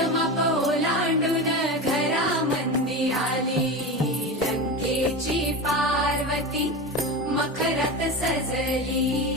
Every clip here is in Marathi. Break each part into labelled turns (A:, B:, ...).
A: प्रथम घरा मंदी आली. लंकेची पार्वती मखरत सजली.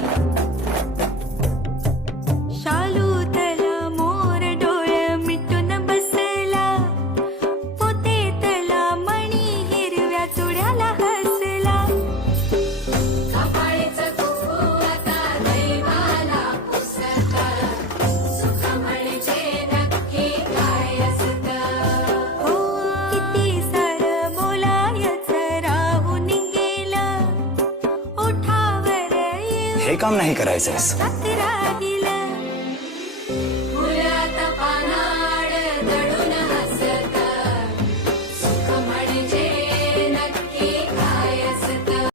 B: काम नाही करायचं असं